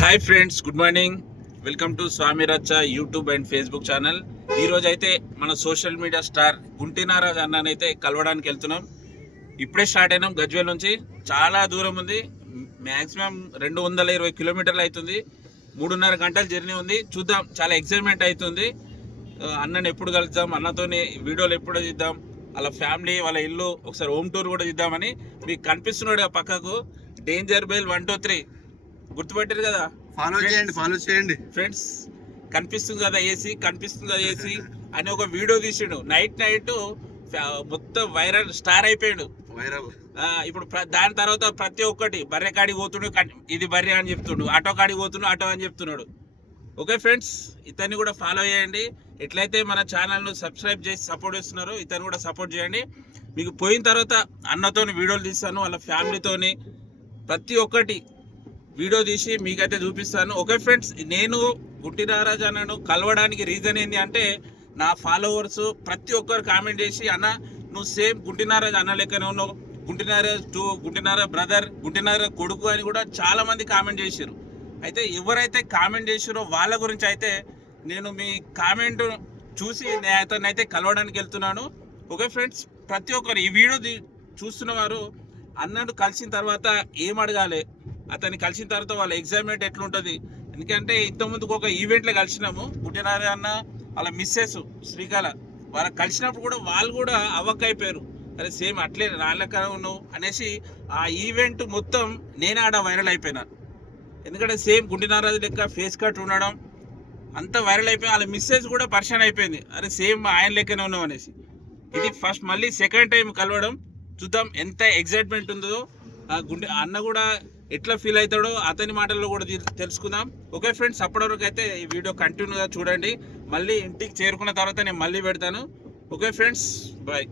Hi friends, good morning. Welcome to Swamy Racha YouTube and Facebook channel. ఈరోజు అయితే మన social media star Gunti Naraj అన్ననైతే కలవడానికి వెళ్తున్నాం. ఇప్పుడే స్టార్ట్ అయినాం. గజ్వేల్ నుంచి చాలా దూరం ఉంది. మ్యాక్సిమం 220 కిలోమీటర్లు అవుతుంది. 3.5 గంటల జర్నీ ఉంది. చూద్దాం, చాలా ఎక్సైట్మెంట్ అవుతుంది. అన్నని ఎప్పుడు కలుద్దాం, అన్నతోని వీడియోలు ఎప్పుడు తీద్దాం, వాళ్ళ ఫ్యామిలీ, వాళ్ళ ఇల్లు ఒకసారి హోమ్ టూర్ కూడా తీద్దామని. మీకు కనిపిస్తున్నాడు పక్కకు డేంజర్ బెల్ 123 గుర్తుపెట్టారు కదా. ఫాలో చేయండి ఫ్రెండ్స్. కనిపిస్తుంది కదా ఏసీ అని ఒక వీడియో తీసిండు. నైట్ మొత్తం వైరల్ స్టార్ అయిపోయాడు. ఇప్పుడు దాని తర్వాత ప్రతి ఒక్కటి బర్రె కాడికి పోతుండు, ఇది బర్రె అని చెప్తుండు. ఆటో కాడికి పోతుండు, ఆటో అని చెప్తున్నాడు. ఓకే ఫ్రెండ్స్, ఇతన్ని కూడా ఫాలో చేయండి. ఎట్లయితే మన ఛానల్ను సబ్స్క్రైబ్ చేసి సపోర్ట్ చేస్తున్నారో ఇతను కూడా సపోర్ట్ చేయండి. మీకు పోయిన తర్వాత అన్నతోని వీడియోలు తీస్తాను, వాళ్ళ ఫ్యామిలీతోని ప్రతి ఒక్కటి వీడియో తీసి మీకైతే చూపిస్తాను. ఓకే ఫ్రెండ్స్, నేను గుంటి నారాజ్ అన్నను కలవడానికి రీజన్ ఏంటి అంటే, నా ఫాలోవర్స్ ప్రతి ఒక్కరు కామెంట్ చేసి, అన్న నువ్వు సేమ్ గుంటి నారాజ్ అన్న లెక్కనే ఉన్నావు, గుంటి నారాజ్ టూ, గుంటి నారాజ్ బ్రదర్, గుంటి నారాజ్ కొడుకు అని కూడా చాలా మంది కామెంట్ చేశారు. అయితే ఎవరైతే కామెంట్ చేసారో వాళ్ళ గురించి అయితే నేను మీ కామెంట్ చూసి అతన్ని అయితే కలవడానికి వెళ్తున్నాను. ఓకే ఫ్రెండ్స్, ప్రతి ఒక్కరు ఈ వీడియో చూస్తున్న వారు అన్నను కలిసిన తర్వాత ఏం అడగాలి, అతన్ని కలిసిన తర్వాత వాళ్ళ ఎగ్జామినేట్ ఎట్లుంటుంది. ఎందుకంటే ఇంతకుముందుకు ఒక ఈవెంట్లో కలిసినాము, గుంటినారే అన్న వాళ్ళ మిస్సెస్ శ్రీకళ, వాళ్ళకి కలిసినప్పుడు కూడా వాళ్ళు కూడా అవ్వక్ అయిపోయారు. అరే సేమ్ అట్లే రాళ్ళకర ఉన్నావు అనేసి ఆ ఈవెంట్ మొత్తం నేను ఆడ వైరల్ అయిపోయినా. ఎందుకంటే సేమ్ గుంటినారాజు లెక్క ఫేస్ కట్ ఉండడం అంతా వైరల్ అయిపోయి వాళ్ళ మిస్సెస్ కూడా పర్సన్ అయిపోయింది. అరే సేమ్ ఆయన లెక్కనే ఉన్నాం అనేసి. ఇది ఫస్ట్ మళ్ళీ సెకండ్ టైం కలవడం. చూద్దాం ఎంత ఎగ్జైట్మెంట్ ఉందో. ఆ అన్న కూడా ఎట్లా ఫీల్ అవుతాడో అతని మాటల్లో కూడా తెలుసుకుందాం. ఓకే ఫ్రెండ్స్, అప్పటివరకు అయితే ఈ వీడియో కంటిన్యూగా చూడండి. మళ్ళీ ఇంటికి చేరుకున్న తర్వాత నేను మళ్ళీ పెడతాను. Okay friends, bye.